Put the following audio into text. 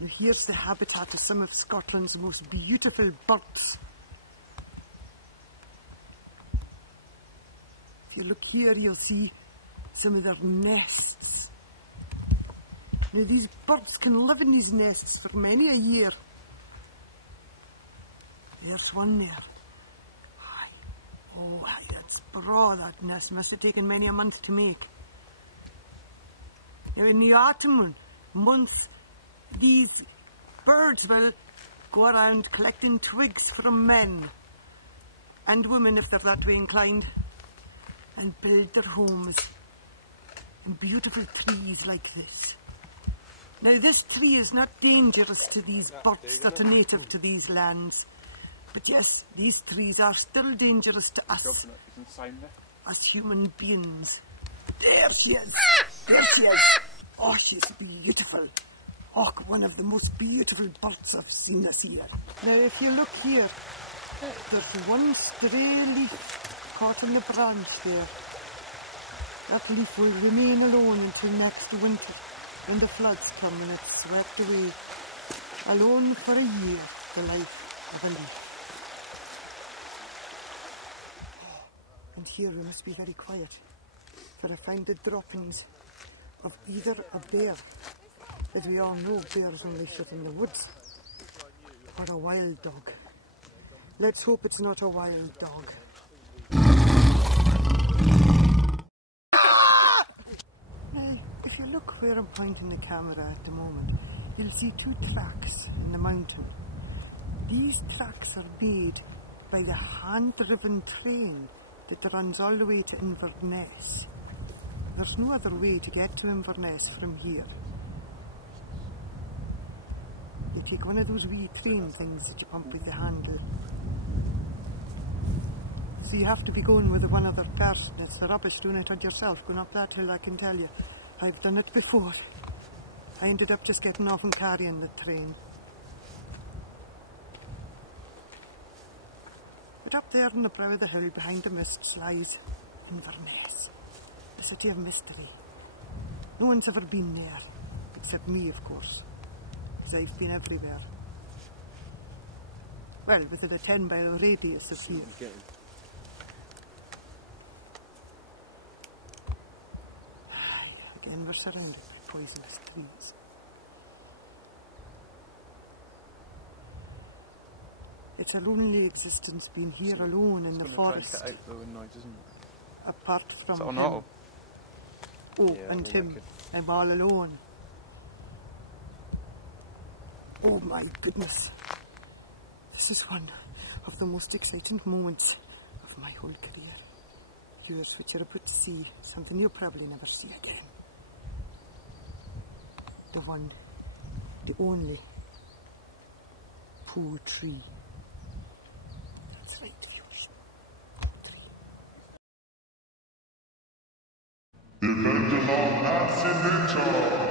And here's the habitat of some of Scotland's most beautiful birds. If you look here, you'll see some of their nests. Now these birds can live in these nests for many a year. There's one there. Aye. Oh, aye, that's broad, that nest. Must have taken many a month to make. Now in the autumn months, these birds will go around collecting twigs from men and women, if they're that way inclined, and build their homes in beautiful trees like this. Now this tree is not dangerous to these birds that are native to these lands, but yes, these trees are still dangerous to us as human beings. There she is! There she is! Oh, she's beautiful. Oh, one of the most beautiful birds I've seen this year. Now if you look here, there's one stray leaf caught in the branch there. That leaf will remain alone until next winter, when the floods come and it's swept away. Alone for a year, the life of a leaf. And here we must be very quiet, for I find the droppings of either a bear, as we all know bears only sit in the woods, or a wild dog. Let's hope it's not a wild dog. Now, if you look where I'm pointing the camera at the moment, you'll see two tracks in the mountain. These tracks are made by the hand-driven train that runs all the way to Inverness. There's no other way to get to Inverness from here. You take one of those wee train things that you pump with the handle. So you have to be going with one other person. It's the rubbish doing it on yourself, going up that hill, I can tell you. I've done it before. I ended up just getting off and carrying the train. But up there on the brow of the hill behind the mists lies Inverness, a city of mystery. No one's ever been there, except me of course, because I've been everywhere. Well, within a 10-mile radius of here. Again, we're surrounded by poisonous trees. It's a lonely existence being here alone in the forest. Apart from him. Oh, yeah, and him. I'm all alone. Oh my goodness. This is one of the most exciting moments of my whole career. Yours, which you're about to see, something you'll probably never see again. The one, the only, Pooh Tree. That's right, viewers. Pooh Tree. Event of our Nazi Nature.